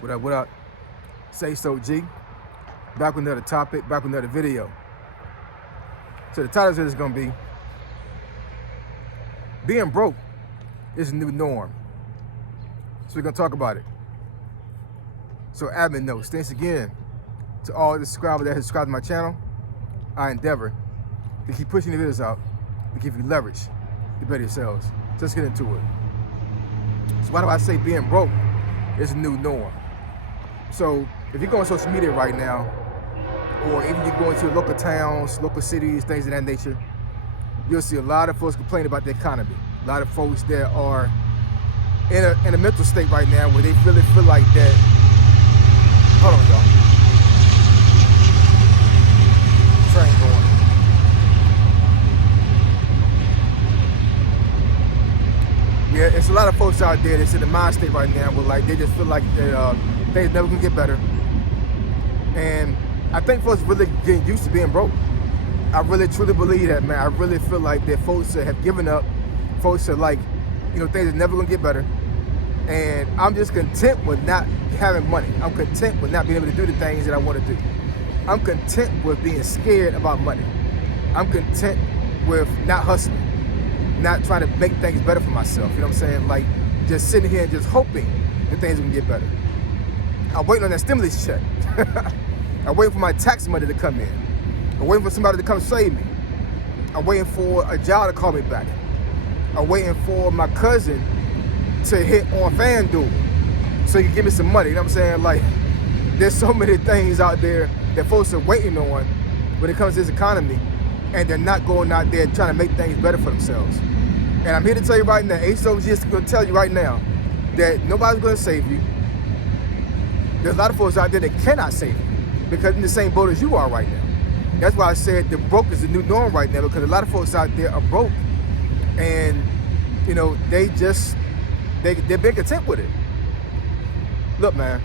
What up, what up? Say so G. Back with another topic, back with another video. So the title of this is gonna be being broke is a new norm. So we're gonna talk about it. So admin notes, thanks again to all the subscribers that have subscribed to my channel. I endeavor to keep pushing the videos out to give you leverage to better yourselves. So let's get into it. So why do I say being broke is a new norm? So if you go on social media right now, or even you go into your local towns, local cities, things of that nature, you'll see a lot of folks complaining about the economy. A lot of folks that are in a mental state right now where they really feel like that. Hold on, y'all. Train going. Yeah, it's a lot of folks out there that's in the mind state right now where like they just feel like things never gonna get better. And I think folks really getting used to being broke. I really truly believe that, man. I really feel like that folks have given up. Folks are like, things are never gonna get better. And I'm just content with not having money. I'm content with not being able to do the things that I want to do. I'm content with being scared about money. I'm content with not hustling, not trying to make things better for myself. You know what I'm saying? Like just sitting here and just hoping that things are gonna get better. I'm waiting on that stimulus check. I'm waiting for my tax money to come in. I'm waiting for somebody to come save me. I'm waiting for a job to call me back. I'm waiting for my cousin to hit on FanDuel so he can give me some money. You know what I'm saying? Like, there's so many things out there that folks are waiting on when it comes to this economy, and they're not going out there trying to make things better for themselves. And I'm here to tell you right now, HOG is going to tell you right now that nobody's going to save you. There's a lot of folks out there that cannot save you because in the same boat as you are right now. That's why I said the broke is the new norm right now, because a lot of folks out there are broke, and they're being content with it. Look, man,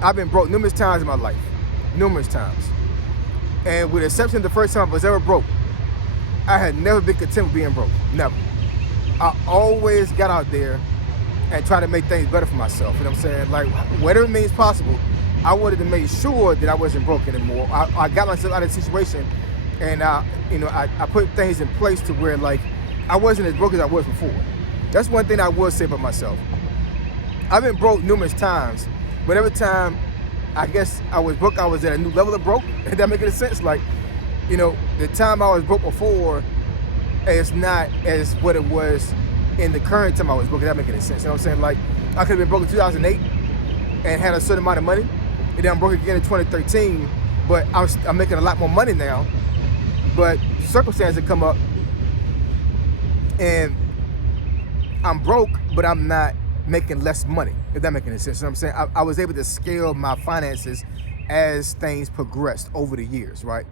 I've been broke numerous times in my life, numerous times, and with the exception of the first time I was ever broke, I had never been content with being broke. Never. I always got out there and try to make things better for myself. You know what I'm saying? Like, whatever means possible, I wanted to make sure that I wasn't broke anymore. I got myself out of the situation, and I put things in place to where like I wasn't as broke as I was before. That's one thing I will say about myself. I've been broke numerous times, but every time I guess I was broke, I was at a new level of broke. If that make any sense? Like, the time I was broke before is not as what it was in the current time I was broke. If that make any sense? You know what I'm saying? Like, I could have been broke in 2008 and had a certain amount of money, and then I'm broke again in 2013, but I'm making a lot more money now. But circumstances come up, and I'm broke, but I'm not making less money, if that makes any sense. You know what I'm saying? I was able to scale my finances as things progressed over the years, right?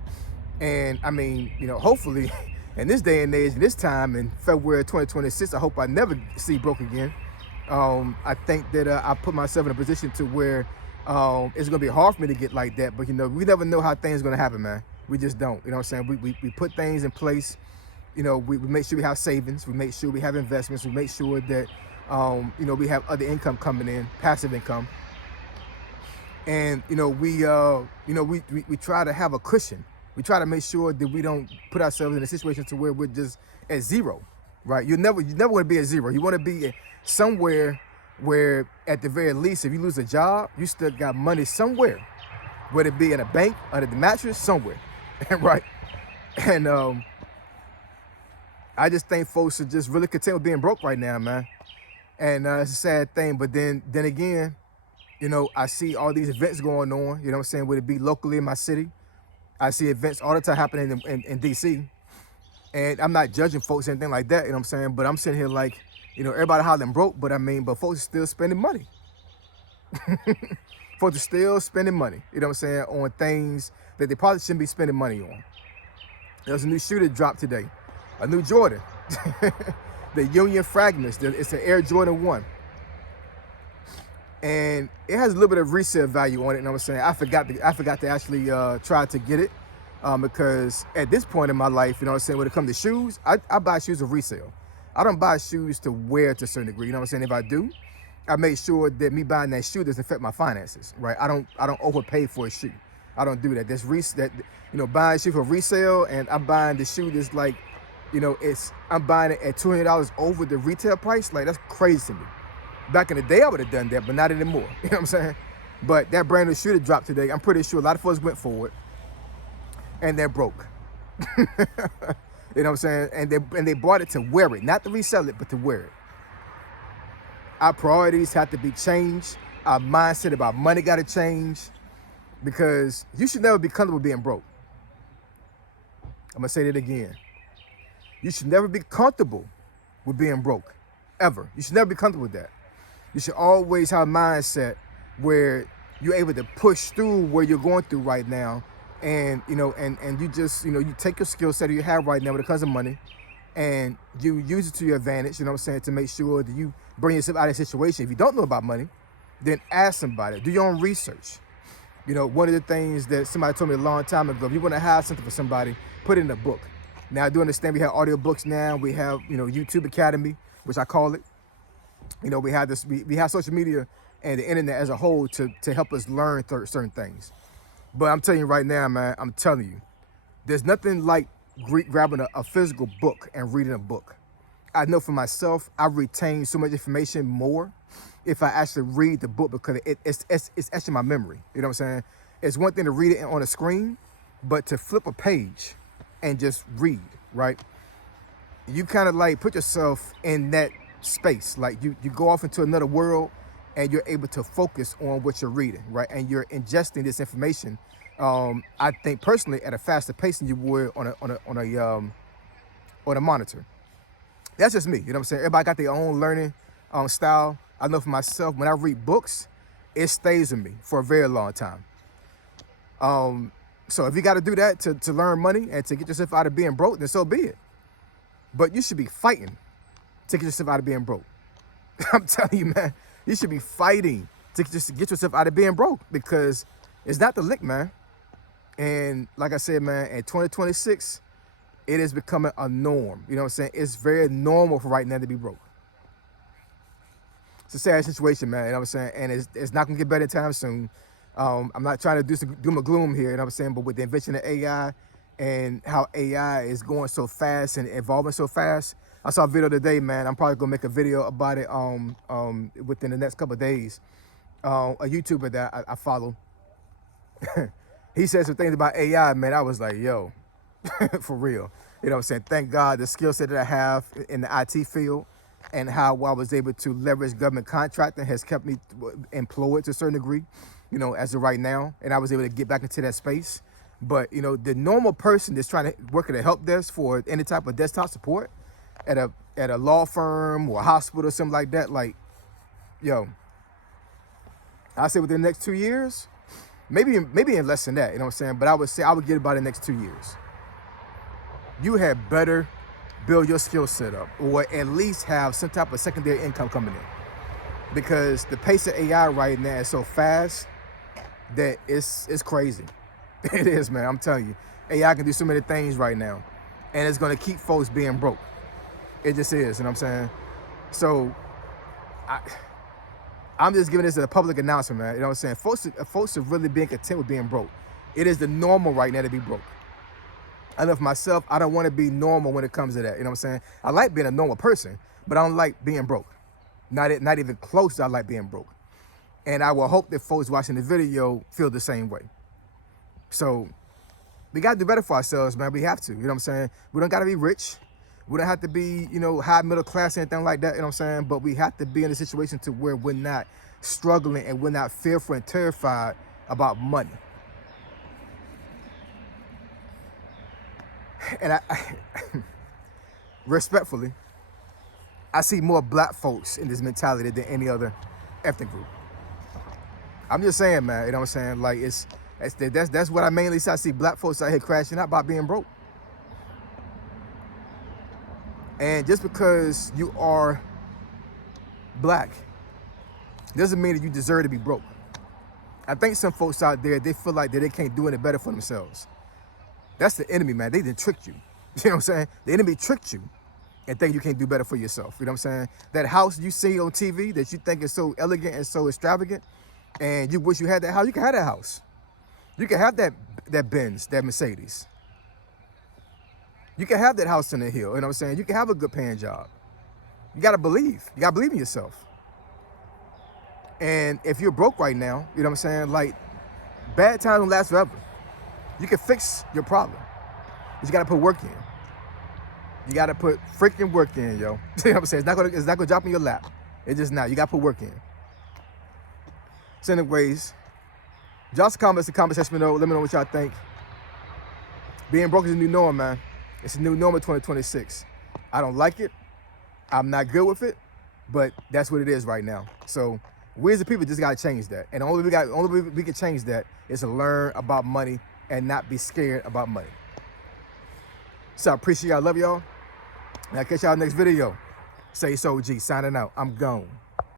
And I mean, hopefully in this day and age, this time in February 2026, I hope I never see broke again. I think that I put myself in a position to where it's gonna be hard for me to get like that, but we never know how things are gonna happen, man. We just don't. You know what I'm saying? We put things in place. We make sure we have savings. We make sure we have investments. We make sure that we have other income coming in, passive income, and we try to have a cushion. We try to make sure that we don't put ourselves in a situation to where we're just at zero, right? You never want to be at zero. You want to be somewhere where, at the very least, if you lose a job, you still got money somewhere, whether it be in a bank, under the mattress, somewhere, right? And I just think folks are just really content with being broke right now, man. And it's a sad thing, but then again, I see all these events going on, you know what I'm saying, whether it be locally in my city. I see events all the time happening in DC, and I'm not judging folks or anything like that, you know what I'm saying, but I'm sitting here like, everybody hollering broke, but folks are still spending money. Folks are still spending money, you know what I'm saying, on things that they probably shouldn't be spending money on. There's a new shoe that dropped today, a new Jordan, the Union Fragments. It's an Air Jordan 1. And it has a little bit of resale value on it, you know what I'm saying? I forgot to actually try to get it because at this point in my life, you know what I'm saying, when it comes to shoes, I buy shoes of resale. I don't buy shoes to wear to a certain degree, you know what I'm saying? If I do, I make sure that me buying that shoe doesn't affect my finances, right? I don't overpay for a shoe. I don't do that. Buying a shoe for resale, and I'm buying the shoe that's like, I'm buying it at $200 over the retail price. Like, that's crazy to me. Back in the day, I would have done that, but not anymore. You know what I'm saying? But that brand new shoe that dropped today, I'm pretty sure a lot of folks went for it, and they're broke. You know what I'm saying? And they bought it to wear it, not to resell it, but to wear it. Our priorities have to be changed. Our mindset about money got to change, because you should never be comfortable being broke. I'm gonna say that again. You should never be comfortable with being broke, ever. You should never be comfortable with that. You should always have a mindset where you're able to push through where you're going through right now, and you just you take your skill set that you have right now when it comes to money, and you use it to your advantage. You know what I'm saying? To make sure that you bring yourself out of a situation. If you don't know about money, then ask somebody. Do your own research. One of the things that somebody told me a long time ago, if you want to have something for somebody, put it in a book. Now, I do understand we have audio books now. We have, YouTube Academy, which I call it. We have this. We have social media and the internet as a whole to help us learn certain things. But I'm telling you right now, man, I'm telling you, there's nothing like grabbing a physical book and reading a book. I know for myself, I retain so much information more if I actually read the book, because it's actually my memory. You know what I'm saying? It's one thing to read it on a screen, but to flip a page and just read, right? You kind of like put yourself in that space. Like you go off into another world, and you're able to focus on what you're reading, right? And you're ingesting this information, I think personally, at a faster pace than you would on a monitor. That's just me. You know what I'm saying? Everybody got their own learning style. I know for myself, when I read books, it stays with me for a very long time. So if you got to do that to learn money and to get yourself out of being broke, then so be it. But you should be fighting to get yourself out of being broke. I'm telling you, man, you should be fighting to just get yourself out of being broke, because it's not the lick, man. And like I said, man, in 2026, it is becoming a norm. You know what I'm saying? It's very normal for right now to be broke. It's a sad situation, man. You know what I'm saying? And it's not going to get better anytime soon. I'm not trying to do some doom or gloom here, you know what I'm saying? But with the invention of AI and how AI is going so fast and evolving so fast, I saw a video today, man. I'm probably going to make a video about it within the next couple of days. A YouTuber that I follow, he said some things about AI, man. I was like, yo, for real. You know what I'm saying? Thank God the skill set that I have in the IT field and how I was able to leverage government contracting has kept me employed to a certain degree, as of right now. And I was able to get back into that space. But, the normal person that's trying to work at a help desk for any type of desktop support at a law firm or a hospital or something like that, like, yo, I say within the next 2 years, maybe in less than that, you know what I'm saying? But I would say I would get about the next 2 years. You had better build your skill set up, or at least have some type of secondary income coming in, because the pace of AI right now is so fast that it's crazy. It is, man. I'm telling you, AI can do so many things right now, and it's going to keep folks being broke. It just is, you know what I'm saying? So I'm just giving this as a public announcement, man. You know what I'm saying? Folks are really being content with being broke. It is the normal right now to be broke. I know for myself, I don't want to be normal when it comes to that. You know what I'm saying? I like being a normal person, but I don't like being broke. Not even close to I like being broke. And I will hope that folks watching the video feel the same way. So we got to do better for ourselves, man. We have to. You know what I'm saying? We don't got to be rich. We don't have to be, high middle class or anything like that. You know what I'm saying? But we have to be in a situation to where we're not struggling and we're not fearful and terrified about money. And I respectfully, I see more black folks in this mentality than any other ethnic group. I'm just saying, man, you know what I'm saying? Like, that's what I mainly see. I see black folks out here crashing out by being broke. And just because you are black doesn't mean that you deserve to be broke. I think some folks out there, they feel like that they can't do any better for themselves. That's the enemy, man. They done tricked you. You know what I'm saying? The enemy tricked you and think you can't do better for yourself. You know what I'm saying? That house you see on TV that you think is so elegant and so extravagant, and you wish you had that house, you can have that house. You can have that Benz, that Mercedes. You can have that house in the hill. You know what I'm saying? You can have a good paying job. You gotta believe. You gotta believe in yourself. And if you're broke right now, you know what I'm saying? Like, bad times don't last forever. You can fix your problem. But you gotta put work in. You gotta put freaking work in, yo. You know what I'm saying? It's not gonna drop in your lap. It's just not. You gotta put work in. So anyways, drop some comments in the comment section below. Let me know what y'all think. Being broke is a new norm, man. It's a new norm in 2026. I don't like it. I'm not good with it, but that's what it is right now. So we as a people just gotta change that. And the only way we can change that is to learn about money and not be scared about money. So I appreciate y'all. Love y'all. And I'll catch y'all next video. Say so G, signing out. I'm gone.